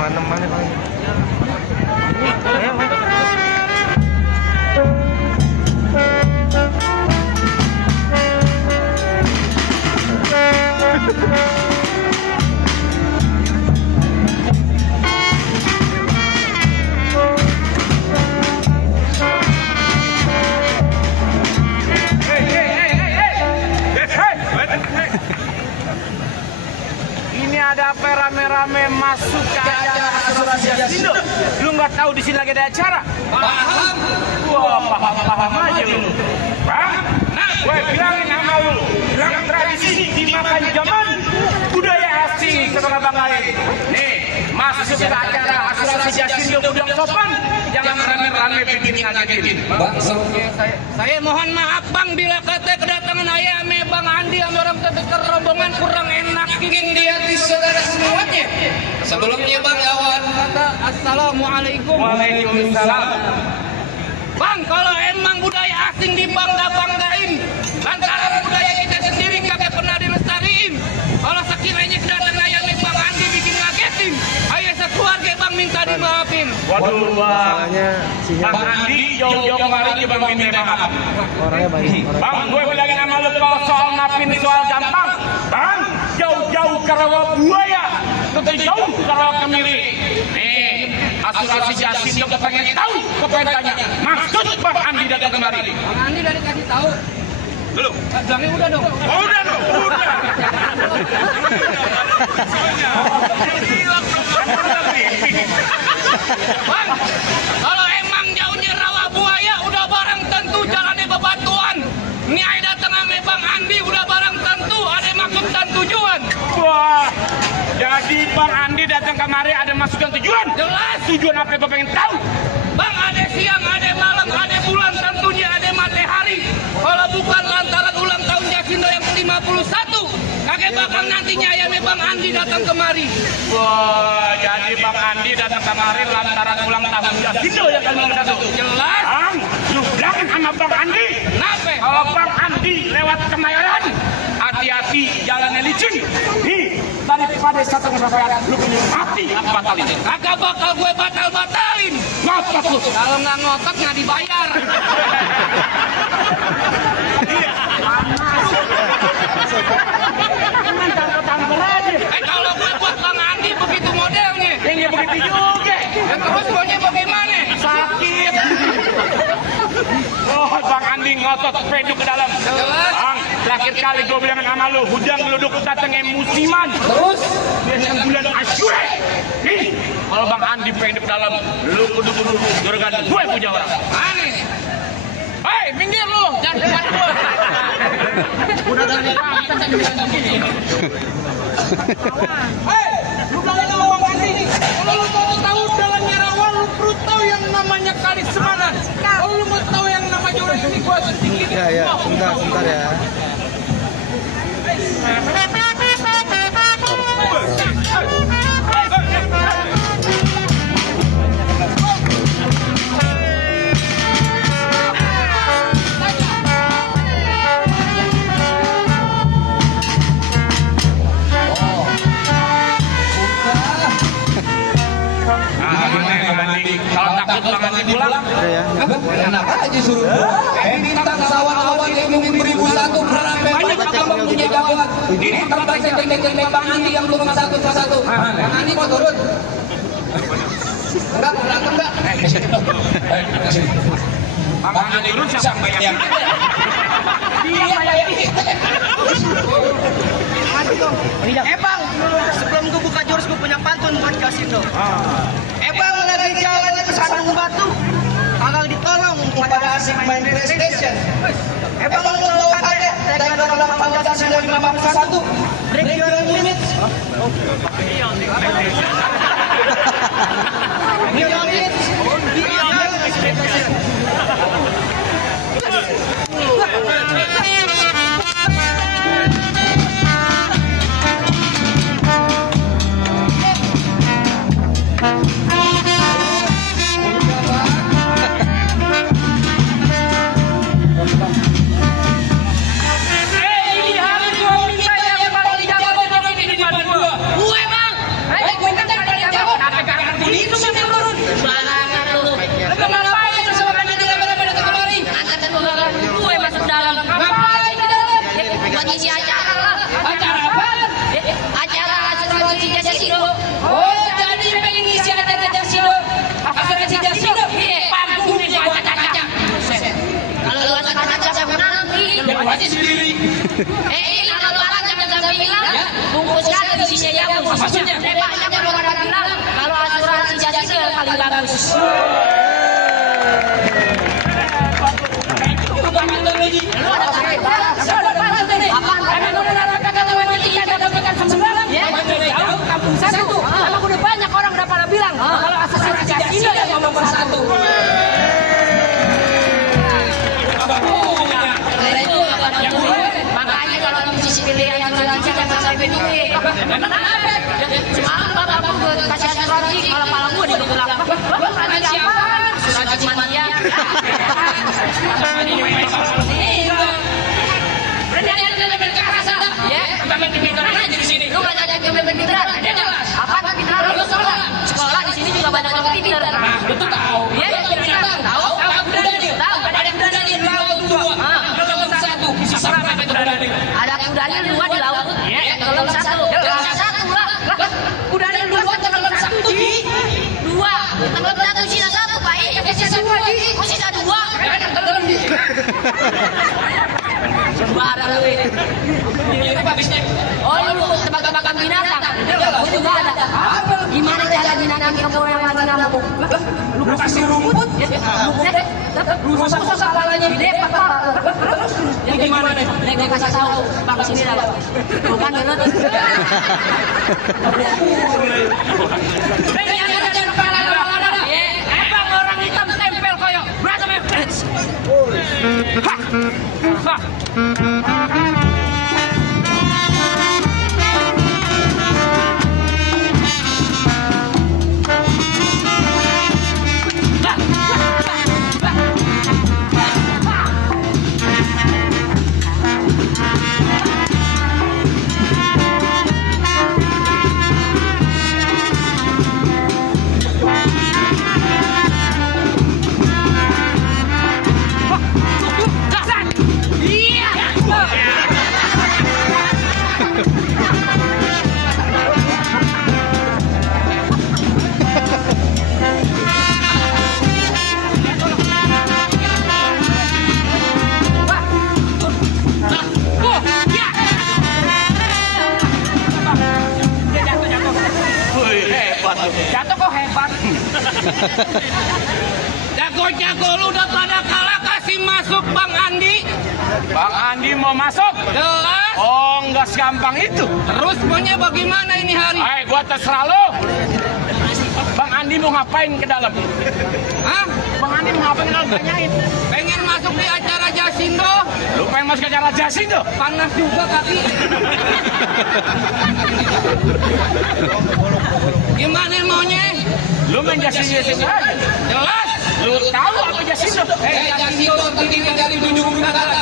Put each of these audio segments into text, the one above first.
Teman-temannya paling. Ini ada apa rame-rame masuk ke acara asuransi Jasindo? Lu nggak tahu di sini lagi ada acara? Paham? Wah, paham aja lu. Bang, gue bilangin sama lu, bilang tradisi dimakan zaman, budaya asing setelah banggain. Nih, masuk ke acara asuransi Jasindo udah sopan, jangan rame-rame bikin ngagetin. Bang, Saya mohon maaf bang bila kata kedatangan ayah ame bang Andi sama orang terdekat rombongan kurang enak ingin di hati saudara semuanya. Sebelumnya Bang Awan, kata assalamualaikum. Waalaikumsalam. Bang kalau emang budaya asing dibangga-banggain lantaran budaya kita sendiri kagak pernah dilestariin. Kalau sekiranya kedatangan ayah ame bang Andi bikin ngagetin, ayah sekeluarga bang minta dimaafin. Waduh, Bang. Soalnya Bang Andi jauh-jauh kemarin dia bang minta maaf. orangnya banyak. Bang, gue bilangin sama lu kalau soal maafin soal gampang. Bang, jauh-jauh ke rawa buaya, tetap jauh ke rawa kemiri. Nih, asuransi Jasindo kepengen tahu, kepengen tanya. Maksud Bang Andi datang kemari? Bang Andi dari kasih tahu. Belum. Bilangnya udah dong. Oh, udah dong, udah. Bang, kalau emang jauhnya rawa buaya udah barang tentu jalannya bebatuan. Ini ay datang sama Bang Andi udah barang tentu ada maksud dan tujuan. Wah, jadi Bang Andi datang kemari ada maksud dan tujuan? Jelas. Tujuan apa yang pengen tahu? Bang ada siang, ada malam, ada bulan, tentunya ada matahari. Kalau bukan lantaran ulang tahun Jasindo yang ke-51, kakek bakal nantinya ayamnya Bang Andi datang kemari. Wah, jadi Bang Andi datang kemari lantaran ulang tahun Jasindo yang ke-51. Jelas. Bang, lu bilangin sama Bang Andi. Kenapa? Kalau Bang Andi lewat Kemayoran, hati-hati jalannya licin. Nih, daripada satu kesabaran, lu pilih mati apa batalin? Kagak bakal gue batal-batalin. Ngotot lu. Kalau nggak ngotot nggak dibayar. Kalau gue buat Bang Andi begitu modelnya. Ini begitu juga. Ya terus maunya bagaimana? Sakit. Oh, Bang Andi ngotot peduk ke dalam. Jelas. Bang, terakhir kali gue bilang sama lu, hujan geluduk datangnya musiman. terus Biasanya bulan Asyura. Nih, kalau Bang Andi peduk ke dalam, lu kudu-kudu juragan gue punya orang. Aneh. Hei, minggir lu, jangan depan gue. Udah dari kita saya bisa begini. Hei, lu bilangin sama Bang Andi. Kalau lu mau tahu dalamnya rawa, lu perlu tahu yang namanya kali semanan. Kalau lu mau tahu yang namanya orang ini, gua sedikit. Ya, sebentar ya. Kalau takut Bang Andi pulang, Ya. enak aja suruh bintang sawan-awan yang mungkin beribu satu beramai banyak abang punya jagoan. Ini tempat saya cek-cek Bang Andi yang turun satu persatu. Bang Andi mau turun? Enggak, berantem enggak? Bang Andi dulu siapa yang Bang, sebelum gue buka jurus gue punya pantun buat Jasindo. Bang lagi jalan ke Sandung Batu, kagak ditolong pada asik main PlayStation. Bang lu tahu ada dari dalam Pancasila 51 break your limits. Ini hari gua minta yang paling jago di depan gua. Gue bang. Gue kan bagus. Emang udah banyak orang udah pada bilang kalau asosiasi Jasindo yang nomor 1. Makanya kalau musisi pilihan asuransi jangan sampai duit. Semalam bapak aku kasih asuransi kalau kepala gue digerak. Asuransi apa? Asuransi mania. Lu nggak ada yang pintar, apa pintar? Lu sekolah di sini juga banyak orang pintar. Betul tahu? Iya, tahu. Tahu, ada yang kuda di laut 2, belum 1. Berapa itu kuda? Ada kudanya 2 di laut. Belum 1. Belum 1 lah. Kudanya 2 tenggelam 1 di 2. Tenggelam 1 sisa 1, Pak. Sisa 2 di. Oh, sisa 2. Tenggelam di. Sembarang lu ini. Ini habisnya. Oh, lu tebak-tebakan binatang. Gue juga ada. Gimana cara binatang kamu yang lagi ngamuk? Lu kasih rumput. Lu rusak kepalanya di depan. Jadi gimana deh? Gue kasih tahu. Bang sini lah. Bukan bener. Emang orang hitam tempel koyo. Berantem ya. Hah. Jatuh kok hebat. Jago-jago lu udah pada kalah, kasih masuk Bang Andi. Bang Andi mau masuk? Jelas. Oh, nggak segampang itu. Terus maunya bagaimana ini hari? Gua terserah lo. Bang Andi mau ngapain ke dalam? Hah? Bang Andi mau ngapain ke dalam? Tanyain. Pengen masuk di acara Jasindo. Lu pengen masuk ke acara Jasindo? Panas juga kaki. Gimana maunya? Lu main Jasindo aja. Jelas. Lu tahu apa Jasindo? Jasindo terdiri dari 7 negara.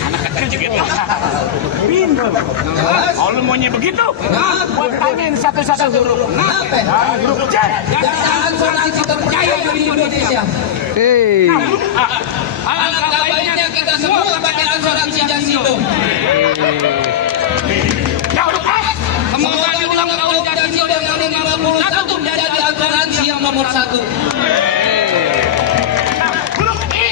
Anak kecil juga pintar. Oh, lu maunya begitu? Buat tanyain satu-satu huruf. Huruf C. Jasa asuransi terpercaya di Indonesia. Alangkah baiknya kita semua pakai asuransi Jasindo. Huruf S. Semoga di ulang tahun Jasindo yang ke-51 menjadi asuransi yang nomor 1. Huruf I.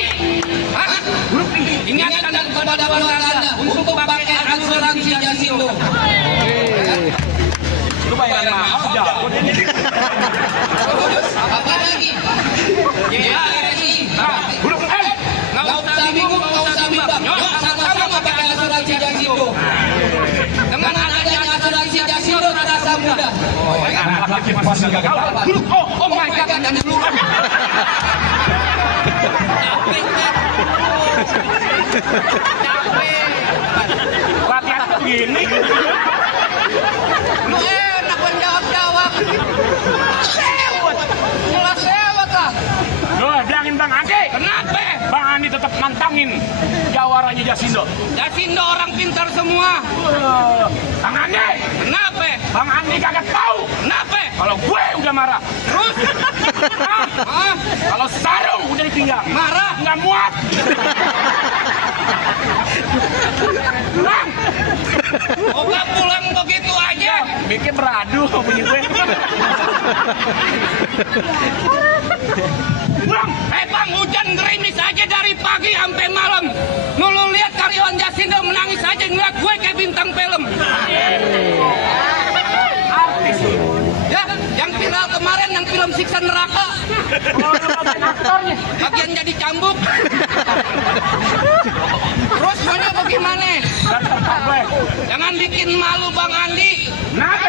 Huruf I. Ingatkan kepada warga untuk pakai asuransi Jasindo. Lu bayaran mahal jauh. Apa lagi? Ya, Huruf M. nggak usah bingung, nggak usah bimbang. Yuk, sama-sama pakai asuransi Jasindo. Dengan adanya asuransi Jasindo terasa mudah. Laki-laki pasti gagal. Huruf O. Oh my God, ada dulu. Latihan begini. Lu enak menjawab-jawab. Sewot. Mulai sewot lah. Loh, bilangin Bang Andi. Kenapa? Bang Andi tetap nantangin jawaranya Jasindo. Jasindo orang pintar semua. Bang Andi. Kenapa? Bang Andi kagak tahu. Kenapa? Kalau gue udah marah. Terus? Hah? Kalau sarung udah ditinggal. Marah? Nggak muat. Pulang. Oh, nggak pulang begitu aja. Bikin beradu bunyi gue. Pulang. Bang, hujan gerimis aja dari pagi sampai malam. Lu lihat karyawan Jasindo menangis aja ngeliat gue kayak bintang film. Artis. Ya, yang Padahal kemarin yang film Siksa Neraka. Bagian jadi cambuk. Terus maunya bagaimana? Jangan bikin malu Bang Andi. Kenapa?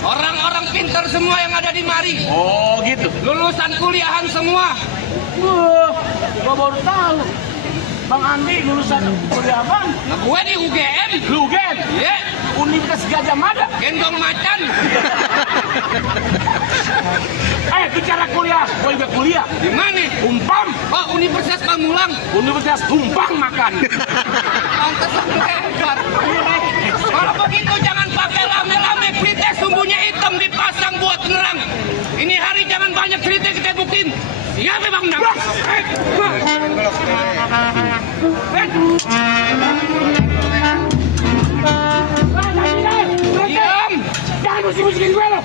Orang-orang pintar semua yang ada di mari. Oh gitu. Lulusan kuliahan semua. Gua baru tahu. Bang Andi lulusan kuliah bang. Nah, gue di UGM. Lu UGM? Iya. Universitas Gajah Mada. Gendong macan. Bicara kuliah, gue juga kuliah. Di mana? Umpam. Oh, Universitas Pamulang. Universitas Tumpang makan. Pantes hebat. Kalau begitu jangan pakai lame-lame. Pelite sumbunya hitam dipasang buat nerang. Ini hari jangan banyak cerita kita buktiin. Siapa Bang Nang? Diam! Jangan musik-musikin gue loh.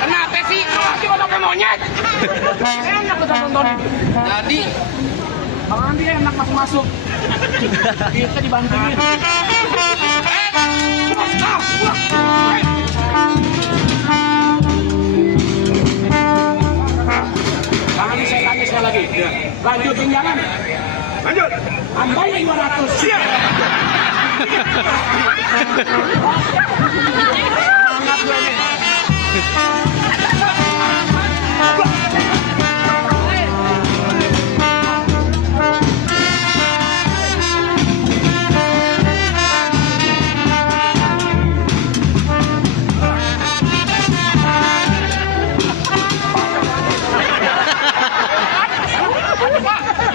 Kenapa sih? Cuma pakai monyet. Enak kita nontonin. Jadi, Bang Andi enak masuk-masuk. Kita dibantuin. Bang Andi saya tanya sekali lagi. Lanjutin jangan. Lanjut. Tambahin 200. Siap. Semangat gue nih.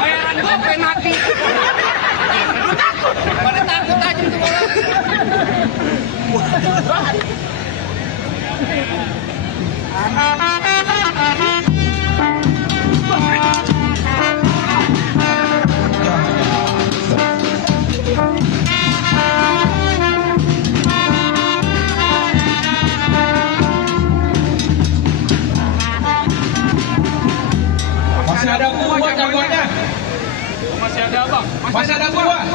bayaran gue penalti. Takut. Pada takut aja itu orang. Masih ada buah jagoannya. Masih ada bang. Masih ada buah.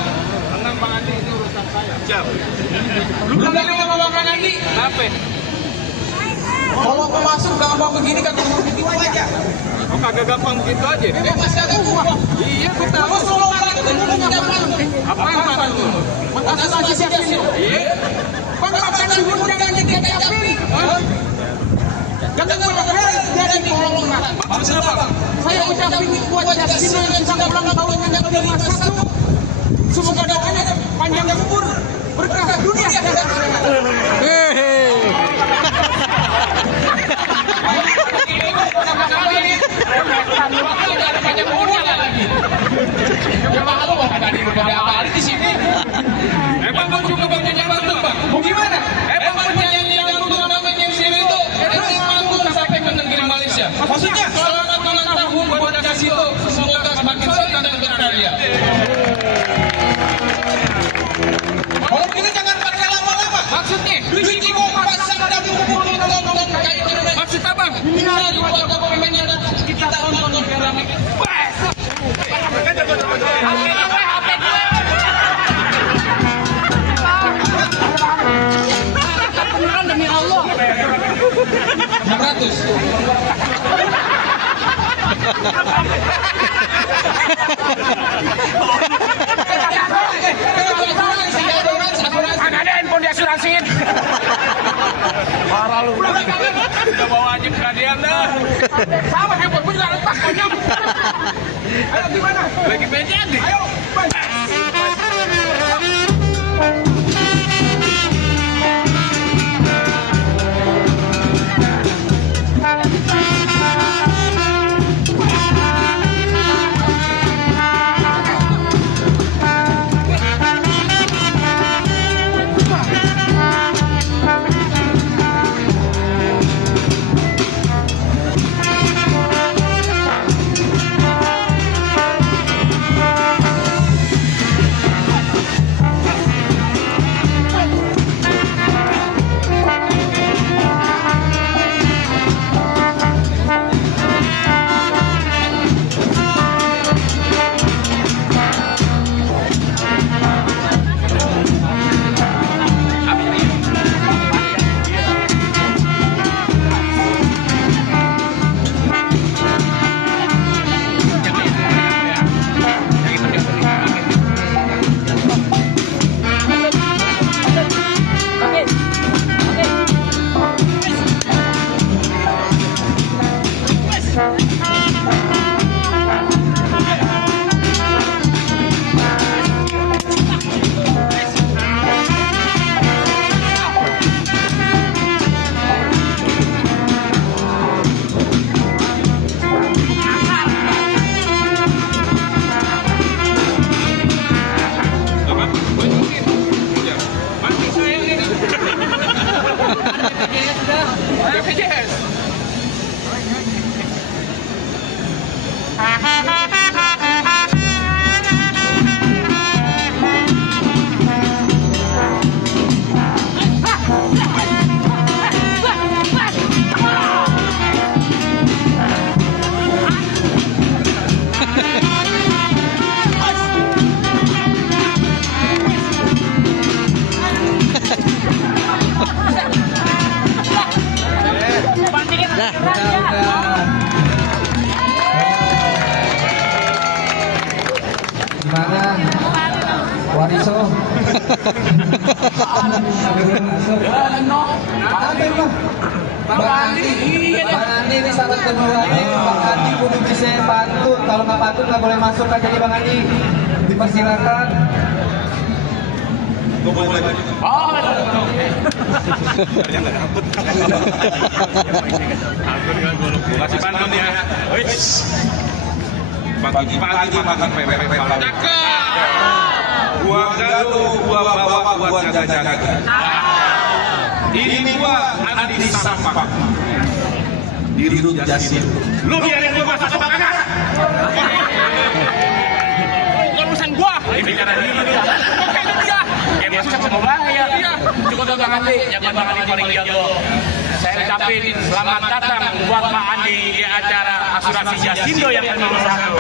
Tenang Bang Andi, itu urusan saya. Siap. Lu bilang sama Bang Andi. Kenapa? Kalau mau masuk gampang begini kan begitu aja. Oh kagak gampang begitu aja. Memang masih ada buah. Iya, gue tahu. Kalau solo orang itu dulu punya malu. Apa itu? Masih siap sih. Iya. Bang Andi pun jangan dikecapin. Jangan berharap jadi golongan. Maksudnya apa? Saya ucapin buat Jasino yang bisa ulang tahun yang ke-51. Semoga doanya panjang umur, berkah dunia dan akhirat. Emang mau juga bang nyanyi pantun bang? Gimana? Emang penyanyi yang turnamen yang sini itu pantun sampai ke negeri Malaysia. Maksudnya? Selamat ulang tahun buat Jasino. Semoga semakin senang dan berkarya. Kalau begini jangan pakai lama-lama. Maksudnya? Biji mau pasang dan tonton kayak gini. Maksud apa? Ini buat pemainnya kita tonton rame. Beneran demi Allah. 600. Ada handphone diasuransiin. Parah lu. Udah bawa aja kehadian dah. Sama handphone gue juga retak konyol. Ayo gimana? Lagi pengen nih. Ayo. Dah. Gimana? Wariso. Bang Andi ini syarat kedua nih. Bang Andi kudu bisa pantun. Kalau nggak pantun nggak boleh masuk kan jadi Bang Andi. Dipersilakan. Kasih pantun ya. Pagi-pagi makan pepek kalau. Gua gaduh, gua bawa buat jaga-jaga. Ini gua Andi Sampah. Di Rut Jasin. Lu biarin gua masuk apa kagak? Urusan gua. Ini cara dia. Kayak masuk sama bahaya. Cukup Bang Andi, jangan Bang Andi paling jago. Saya ucapin selamat datang buat Pak Andi di acara asuransi Jasindo yang ke-1.